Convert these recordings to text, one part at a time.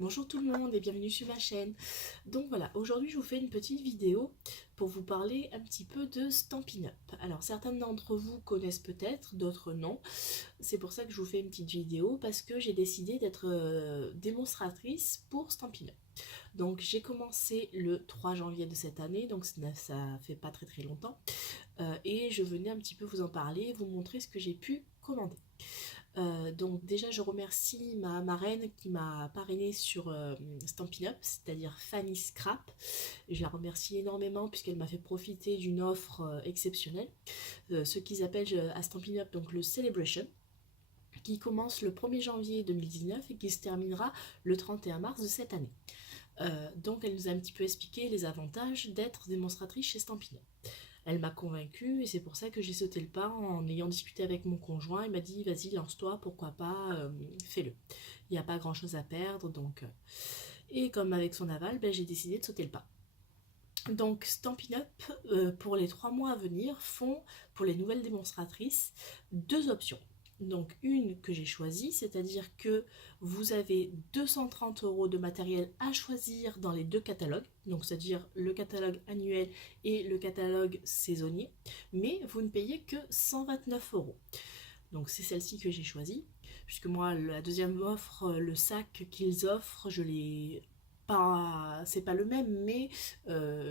Bonjour tout le monde et bienvenue sur ma chaîne. Donc voilà, aujourd'hui je vous fais une petite vidéo pour vous parler un petit peu de Stampin' Up. Alors certains d'entre vous connaissent peut-être, d'autres non. C'est pour ça que je vous fais une petite vidéo parce que j'ai décidé d'être démonstratrice pour Stampin' Up. Donc j'ai commencé le 3 janvier de cette année, donc ça fait pas très longtemps. Et je venais un petit peu vous en parler, vous montrer ce que j'ai pu commander. Donc déjà je remercie ma marraine qui m'a parrainée sur Stampin' Up, c'est-à-dire Fanny Scrap. Je la remercie énormément puisqu'elle m'a fait profiter d'une offre exceptionnelle, ce qu'ils appellent à Stampin' Up donc le Celebration, qui commence le 1er janvier 2019 et qui se terminera le 31 mars de cette année. Donc elle nous a un petit peu expliqué les avantages d'être démonstratrice chez Stampin' Up. Elle m'a convaincue et c'est pour ça que j'ai sauté le pas en ayant discuté avec mon conjoint. Il m'a dit vas-y lance-toi, pourquoi pas, fais-le. Il n'y a pas grand chose à perdre donc. Et comme avec son aval, j'ai décidé de sauter le pas. Donc Stampin' Up pour les 3 mois à venir font pour les nouvelles démonstratrices 2 options. Donc une que j'ai choisie, c'est-à-dire que vous avez 230 € de matériel à choisir dans les 2 catalogues, donc c'est-à-dire le catalogue annuel et le catalogue saisonnier, mais vous ne payez que 129 €. Donc c'est celle-ci que j'ai choisie, puisque moi la deuxième offre, le sac qu'ils offrent, je l'ai pas, c'est pas le même, mais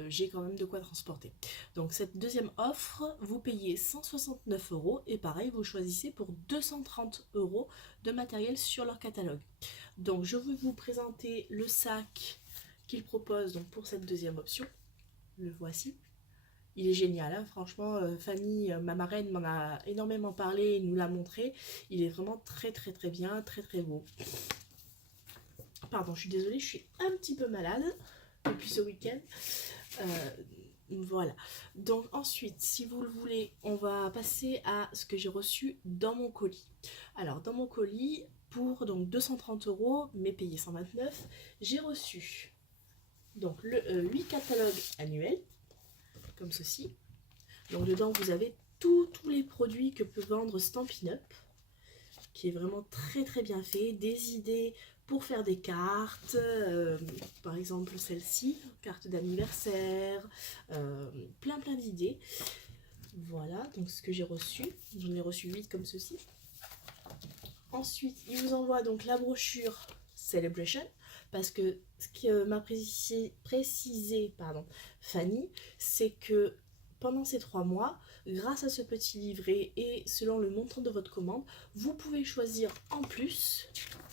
j'ai quand même de quoi transporter. Donc cette deuxième offre, vous payez 169 € et pareil, vous choisissez pour 230 € de matériel sur leur catalogue. Donc je vais vous présenter le sac qu'ils proposent donc pour cette deuxième option. Le voici. Il est génial, hein. Franchement, Fanny, ma marraine, m'en a énormément parlé et nous l'a montré. Il est vraiment très bien, très beau. Pardon, je suis désolée, je suis un petit peu malade depuis ce week-end. Voilà. Donc ensuite, si vous le voulez, on va passer à ce que j'ai reçu dans mon colis. Alors, dans mon colis, pour donc 230 €, mais payé 129, j'ai reçu donc le 8 catalogues annuels, comme ceci. Donc dedans, vous avez tous les produits que peut vendre Stampin' Up, qui est vraiment très bien fait, des idées pour faire des cartes, par exemple celle-ci, carte d'anniversaire, plein d'idées. Voilà, donc ce que j'ai reçu, j'en ai reçu 8 comme ceci. Ensuite, il vous envoie donc la brochure Celebration, parce que ce que m'a précisé Fanny, c'est que pendant ces 3 mois, grâce à ce petit livret et selon le montant de votre commande, vous pouvez choisir en plus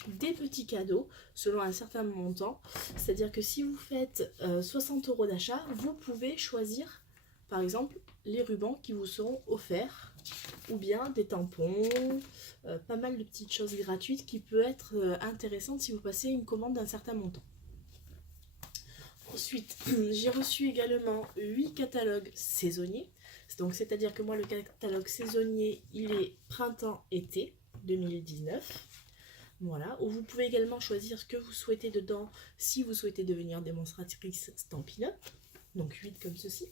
des petits cadeaux selon un certain montant. C'est-à-dire que si vous faites 60 € d'achat, vous pouvez choisir par exemple les rubans qui vous seront offerts, ou bien des tampons, pas mal de petites choses gratuites qui peuvent être intéressantes si vous passez une commande d'un certain montant. Ensuite, j'ai reçu également 8 catalogues saisonniers. Donc, c'est-à-dire que moi, le catalogue saisonnier, il est printemps-été 2019. Voilà, où vous pouvez également choisir ce que vous souhaitez dedans si vous souhaitez devenir démonstratrice Stampin' Up. Donc 8 comme ceci.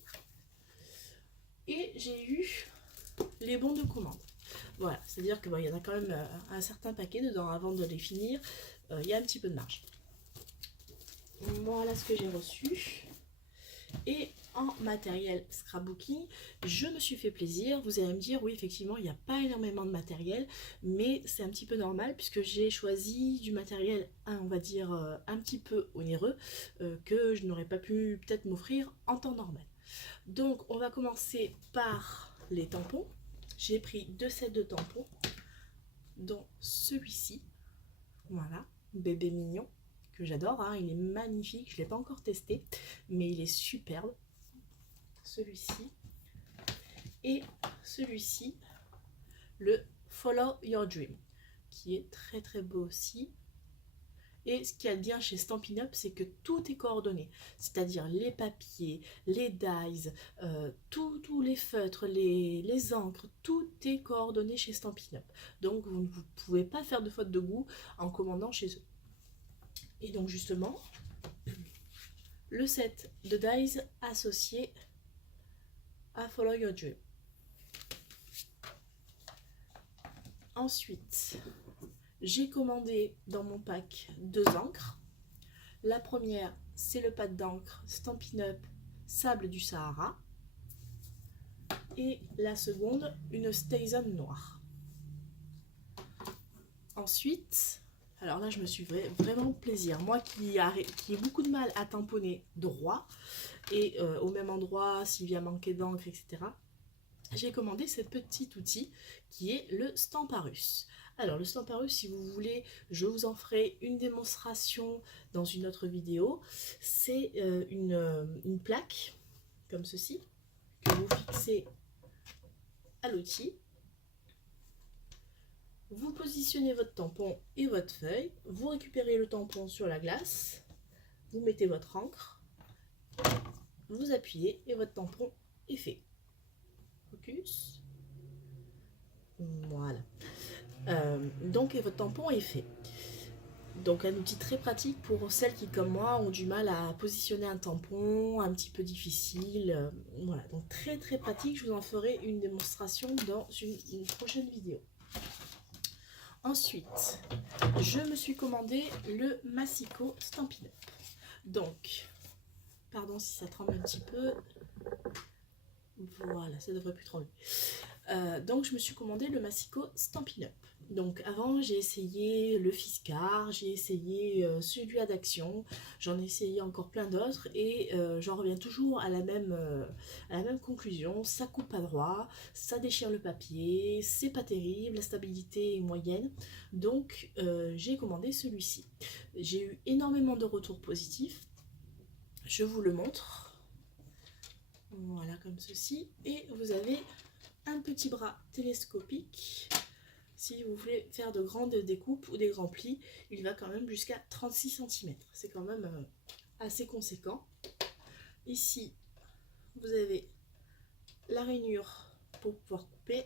Et j'ai eu les bons de commande. Voilà, c'est-à-dire que il y en a quand même un certain paquet dedans avant de les finir. Il y a un petit peu de marge. Voilà ce que j'ai reçu. Et en matériel scrapbooking, je me suis fait plaisir. Vous allez me dire, oui, effectivement, il n'y a pas énormément de matériel, mais c'est un petit peu normal puisque j'ai choisi du matériel, on va dire, un petit peu onéreux, que je n'aurais pas pu peut-être m'offrir en temps normal. Donc, on va commencer par les tampons. J'ai pris 2 sets de tampons, dont celui-ci. Voilà, bébé mignon, que j'adore, hein, il est magnifique, je ne l'ai pas encore testé, mais il est superbe. Celui-ci. Et celui-ci, le Follow Your Dream, qui est très beau aussi. Et ce qu'il y a de bien chez Stampin' Up, c'est que tout est coordonné, c'est-à-dire les papiers, les dies, tous les feutres, les encres, tout est coordonné chez Stampin' Up. Donc vous ne pouvez pas faire de faute de goût en commandant chez eux. Et donc justement, le set de dies associé à Follow Your Dream. Ensuite, j'ai commandé dans mon pack 2 encres. La première, c'est le pad d'encre Stampin' Up Sable du Sahara. Et la seconde, une StazOn noire. Ensuite, alors là, je me suis vraiment plaisir. Moi qui ai beaucoup de mal à tamponner droit et au même endroit, s'il vient manquer d'encre, etc., j'ai commandé ce petit outil qui est le Stamparus. Alors le Stamparus, si vous voulez, je vous en ferai une démonstration dans une autre vidéo. C'est une plaque comme ceci que vous fixez à l'outil. Vous positionnez votre tampon et votre feuille, vous récupérez le tampon sur la glace, vous mettez votre encre, vous appuyez et votre tampon est fait. Focus. Voilà. Donc votre tampon est fait. Donc un outil très pratique pour celles qui, comme moi, ont du mal à positionner un tampon, un petit peu difficile. Voilà, donc très très pratique. Je vous en ferai une démonstration dans une prochaine vidéo. Ensuite, je me suis commandé le Massico Stampin' Up. Donc, pardon si ça tremble un petit peu. Voilà, ça devrait plus trembler. Donc, je me suis commandé le Massico Stampin' Up. Donc, avant, j'ai essayé le Fiskars, j'ai essayé celui à d'Action, j'en ai essayé encore plein d'autres et j'en reviens toujours à la même conclusion. Ça coupe pas droit, ça déchire le papier, c'est pas terrible, la stabilité est moyenne. Donc, j'ai commandé celui-ci. J'ai eu énormément de retours positifs. Je vous le montre. Voilà, comme ceci. Et vous avez un petit bras télescopique. Si vous voulez faire de grandes découpes ou des grands plis, il va quand même jusqu'à 36 cm. C'est quand même assez conséquent. Ici, vous avez la rainure pour pouvoir couper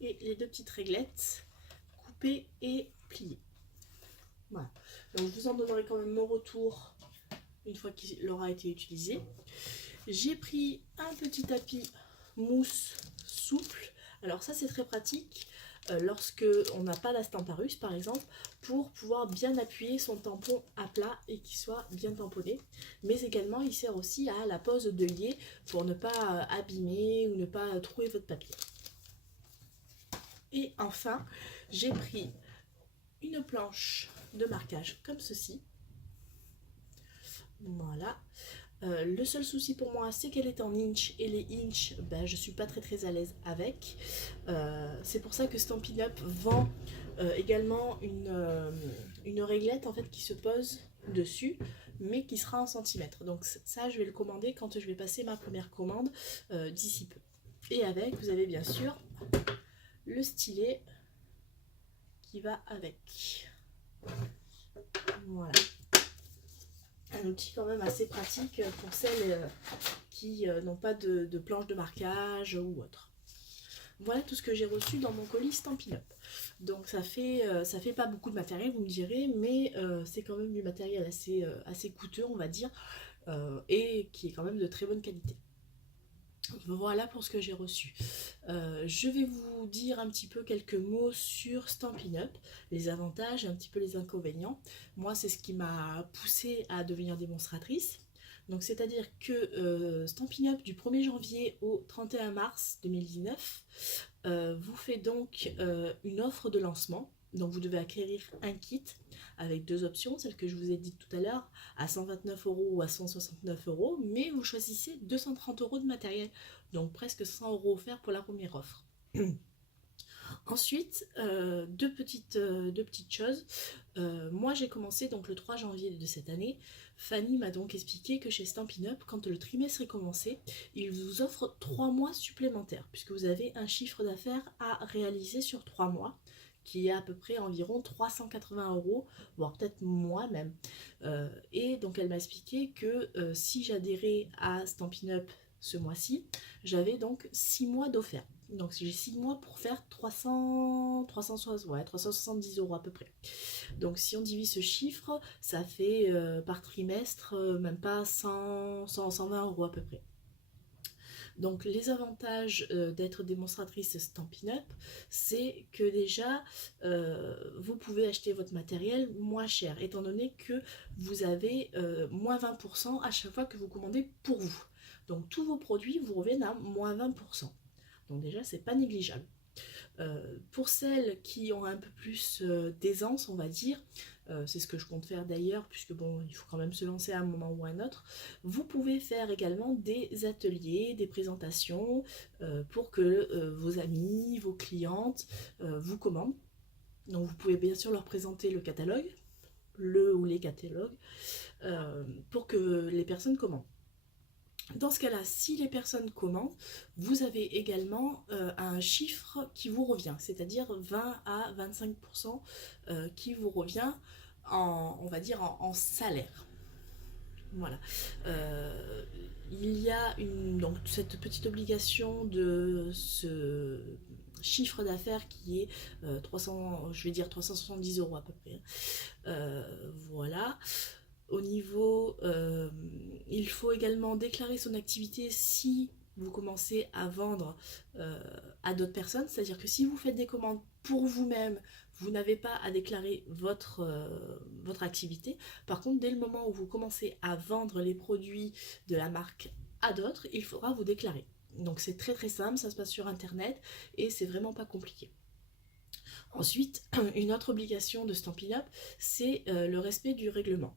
et les deux petites réglettes, couper et plier. Voilà. Donc, je vous en donnerai quand même mon retour une fois qu'il aura été utilisé. J'ai pris un petit tapis mousse souple. Alors ça, c'est très pratique lorsque on n'a pas la Stamparus par exemple, pour pouvoir bien appuyer son tampon à plat et qu'il soit bien tamponné. Mais également, il sert aussi à la pose d'œillet pour ne pas abîmer ou ne pas trouer votre papier. Et enfin, j'ai pris une planche de marquage comme ceci. Voilà. Le seul souci pour moi, c'est qu'elle est en inch et les inch, ben, je suis pas très à l'aise avec. C'est pour ça que Stampin' Up vend également une réglette en fait qui se pose dessus, mais qui sera en centimètres. Donc ça, je vais le commander quand je vais passer ma première commande d'ici peu. Et avec, vous avez bien sûr le stylet qui va avec. Voilà. Un outil quand même assez pratique pour celles qui n'ont pas de planche de marquage ou autre. Voilà tout ce que j'ai reçu dans mon colis Stampin' Up. Donc ça fait pas beaucoup de matériel, vous me direz, mais c'est quand même du matériel assez coûteux, on va dire, et qui est quand même de très bonne qualité. Voilà pour ce que j'ai reçu. Je vais vous dire un petit peu quelques mots sur Stampin' Up, les avantages et un petit peu les inconvénients. Moi, c'est ce qui m'a poussée à devenir démonstratrice. Donc, c'est-à-dire que Stampin' Up du 1er janvier au 31 mars 2019 vous fait donc une offre de lancement. Donc, vous devez acquérir un kit avec deux options, celle que je vous ai dit tout à l'heure, à 129 € ou à 169 €, mais vous choisissez 230 € de matériel, donc presque 100 € offerts pour la première offre. Ensuite, deux petites choses. Moi, j'ai commencé donc le 3 janvier de cette année. Fanny m'a donc expliqué que chez Stampin' Up, quand le trimestre est commencé, il vous offre 3 mois supplémentaires, puisque vous avez un chiffre d'affaires à réaliser sur 3 mois, qui est à peu près environ 380 €, voire peut-être moins même. Et donc elle m'a expliqué que si j'adhérais à Stampin' Up ce mois-ci, j'avais donc 6 mois d'offert. Donc j'ai 6 mois pour faire 370 € à peu près. Donc si on divise ce chiffre, ça fait par trimestre même pas 120 € à peu près. Donc les avantages d'être démonstratrice Stampin' Up, c'est que déjà vous pouvez acheter votre matériel moins cher, étant donné que vous avez moins 20% à chaque fois que vous commandez pour vous. Donc tous vos produits vous reviennent à moins 20%. Donc déjà c'est pas négligeable. Pour celles qui ont un peu plus d'aisance, on va dire, c'est ce que je compte faire d'ailleurs, puisque bon, il faut quand même se lancer à un moment ou à un autre, vous pouvez faire également des ateliers, des présentations, pour que vos amis, vos clientes vous commandent. Donc vous pouvez bien sûr leur présenter le catalogue, le ou les catalogues, pour que les personnes commandent. Dans ce cas-là, si les personnes commandent, vous avez également un chiffre qui vous revient, c'est-à-dire 20 à 25% qui vous revient en, on va dire, en salaire. Voilà. Il y a donc cette petite obligation de ce chiffre d'affaires qui est 300, je vais dire 370 € à peu près. Voilà. Au niveau, il faut également déclarer son activité si vous commencez à vendre à d'autres personnes, c'est-à-dire que si vous faites des commandes pour vous-même, vous n'avez pas à déclarer votre activité. Par contre, dès le moment où vous commencez à vendre les produits de la marque à d'autres, il faudra vous déclarer. Donc c'est très très simple, ça se passe sur internet et c'est vraiment pas compliqué. Ensuite, une autre obligation de Stampin' Up, c'est le respect du règlement.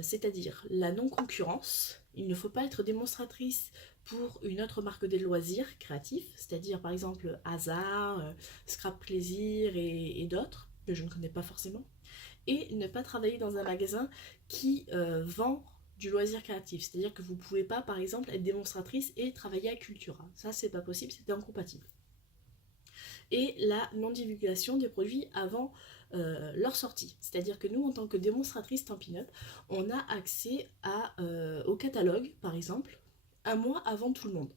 C'est-à-dire la non-concurrence. Il ne faut pas être démonstratrice pour une autre marque des loisirs créatifs, c'est-à-dire par exemple Hasard, Scrap Plaisir et d'autres, que je ne connais pas forcément. Et ne pas travailler dans un magasin qui vend du loisir créatif. C'est-à-dire que vous ne pouvez pas, par exemple, être démonstratrice et travailler à Cultura. Ça, c'est pas possible, c'est incompatible. Et la non-divulgation des produits avant leur sortie. C'est-à-dire que nous, en tant que démonstratrice Stampin' Up, on a accès au catalogue, par exemple, un mois avant tout le monde,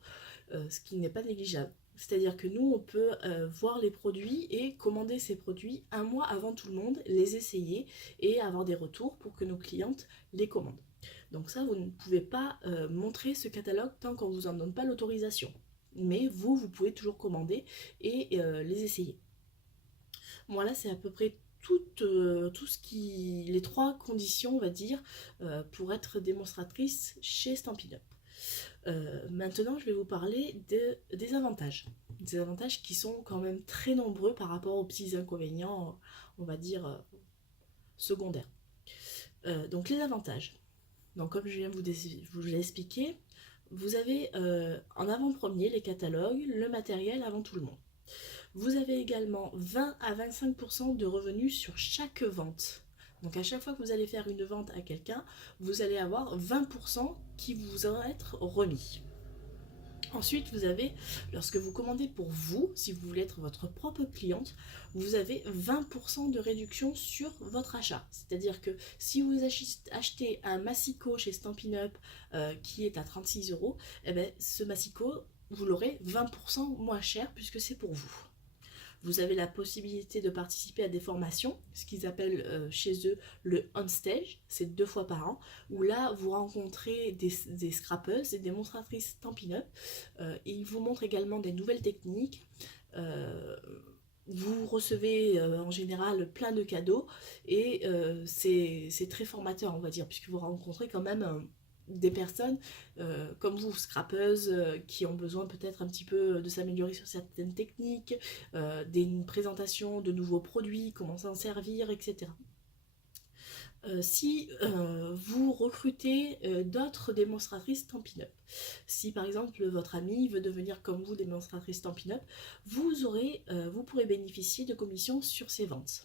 ce qui n'est pas négligeable. C'est-à-dire que nous, on peut voir les produits et commander ces produits un mois avant tout le monde, les essayer et avoir des retours pour que nos clientes les commandent. Donc ça, vous ne pouvez pas montrer ce catalogue tant qu'on ne vous en donne pas l'autorisation. Mais vous pouvez toujours commander et les essayer. Voilà, c'est à peu près tout ce qui, les 3 conditions, on va dire, pour être démonstratrice chez Stampin' Up. Maintenant, je vais vous parler des avantages. Des avantages qui sont quand même très nombreux par rapport aux petits inconvénients, on va dire, secondaires. Donc les avantages. Donc comme je viens de vous l'expliquer, vous avez en avant-premier les catalogues, le matériel avant tout le monde. Vous avez également 20 à 25% de revenus sur chaque vente. Donc à chaque fois que vous allez faire une vente à quelqu'un, vous allez avoir 20% qui vous vont être remis. Ensuite, vous avez, lorsque vous commandez pour vous, si vous voulez être votre propre cliente, vous avez 20% de réduction sur votre achat. C'est-à-dire que si vous achetez un massicot chez Stampin' Up qui est à 36 €, eh bien, ce massicot, vous l'aurez 20% moins cher puisque c'est pour vous. Vous avez la possibilité de participer à des formations, ce qu'ils appellent chez eux le on-stage, c'est 2 fois par an, où là vous rencontrez des scrappeuses et des démonstratrices Stampin' Up, et ils vous montrent également des nouvelles techniques. Vous recevez en général plein de cadeaux et c'est très formateur, on va dire, puisque vous rencontrez quand même des personnes comme vous, scrappeuses, qui ont besoin peut-être un petit peu de s'améliorer sur certaines techniques, des présentations de nouveaux produits, comment s'en servir, etc. Si vous recrutez d'autres démonstratrices Stampin' Up, si par exemple votre ami veut devenir comme vous démonstratrice Stampin' Up, vous pourrez bénéficier de commissions sur ses ventes.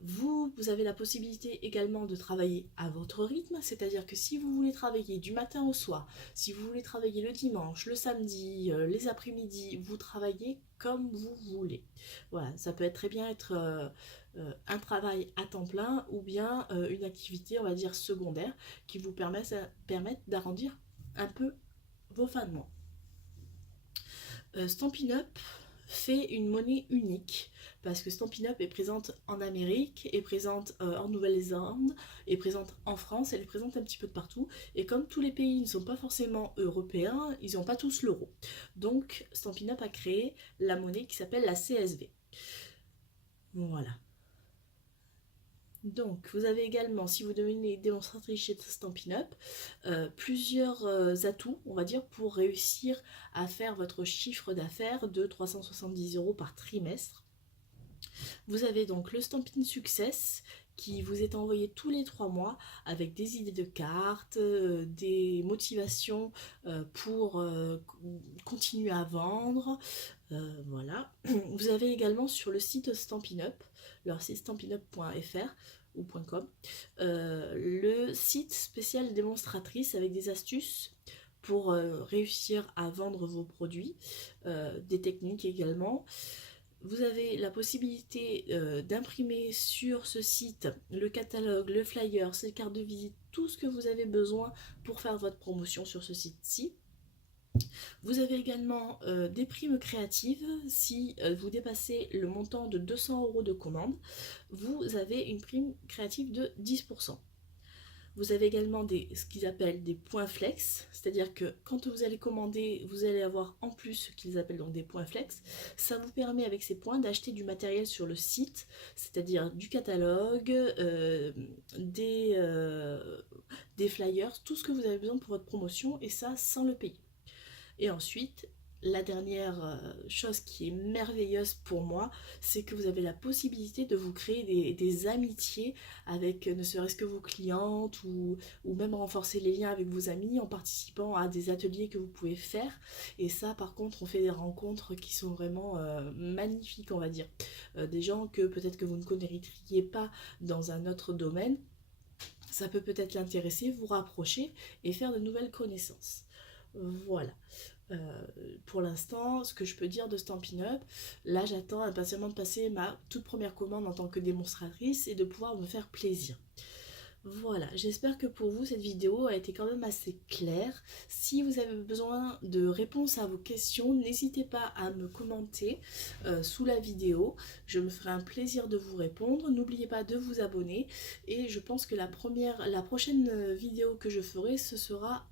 Vous avez la possibilité également de travailler à votre rythme, c'est-à-dire que si vous voulez travailler du matin au soir, si vous voulez travailler le dimanche, le samedi, les après-midi, vous travaillez comme vous voulez. Voilà, ça peut très bien être un travail à temps plein ou bien une activité, on va dire, secondaire qui vous permettent d'arrondir un peu vos fins de mois. Stampin' Up fait une monnaie unique parce que Stampin' Up est présente en Amérique, est présente en Nouvelle-Zélande, est présente en France, elle est présente un petit peu de partout. Et comme tous les pays ne sont pas forcément européens, ils n'ont pas tous l'euro. Donc Stampin' Up a créé la monnaie qui s'appelle la CSV. Voilà. Donc, vous avez également, si vous devenez démonstratrice chez Stampin' Up, plusieurs atouts, on va dire, pour réussir à faire votre chiffre d'affaires de 370 € par trimestre. Vous avez donc le Stampin' Success qui vous est envoyé tous les 3 mois avec des idées de cartes, des motivations pour continuer à vendre. Voilà. Vous avez également sur le site Stampin' Up, leur site stampinup.fr ou .com, le site spécial démonstratrice avec des astuces pour réussir à vendre vos produits, des techniques également. Vous avez la possibilité d'imprimer sur ce site le catalogue, le flyer, les cartes de visite, tout ce que vous avez besoin pour faire votre promotion sur ce site-ci. Vous avez également des primes créatives. Si vous dépassez le montant de 200 € de commande, vous avez une prime créative de 10%. Vous avez également ce qu'ils appellent des points flex, c'est-à-dire que quand vous allez commander, vous allez avoir en plus ce qu'ils appellent donc des points flex. Ça vous permet avec ces points d'acheter du matériel sur le site, c'est-à-dire du catalogue, des flyers, tout ce que vous avez besoin pour votre promotion, et ça sans le payer. Et ensuite, la dernière chose qui est merveilleuse pour moi, c'est que vous avez la possibilité de vous créer des amitiés avec ne serait-ce que vos clientes ou même renforcer les liens avec vos amis en participant à des ateliers que vous pouvez faire. Et ça, par contre, on fait des rencontres qui sont vraiment magnifiques, on va dire. Des gens que peut-être que vous ne connaîtriez pas dans un autre domaine. Ça peut peut-être l'intéresser, vous rapprocher et faire de nouvelles connaissances. Voilà. Pour l'instant, ce que je peux dire de Stampin' Up, là j'attends impatiemment de passer ma toute première commande en tant que démonstratrice et de pouvoir me faire plaisir. Voilà, j'espère que pour vous cette vidéo a été quand même assez claire. Si vous avez besoin de réponses à vos questions, n'hésitez pas à me commenter sous la vidéo. Je me ferai un plaisir de vous répondre. N'oubliez pas de vous abonner. Et je pense que la prochaine vidéo que je ferai, ce sera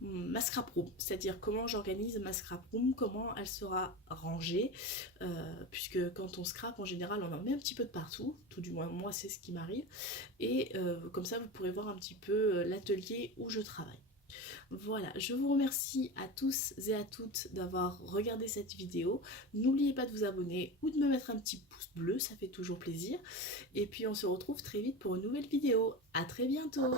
ma scrap room, c'est-à-dire comment j'organise ma scrap room, comment elle sera rangée, puisque quand on scrap en général on en met un petit peu de partout, tout du moins moi c'est ce qui m'arrive, et comme ça vous pourrez voir un petit peu l'atelier où je travaille. Voilà, je vous remercie à tous et à toutes d'avoir regardé cette vidéo. N'oubliez pas de vous abonner ou de me mettre un petit pouce bleu, ça fait toujours plaisir. Et puis on se retrouve très vite pour une nouvelle vidéo. À très bientôt!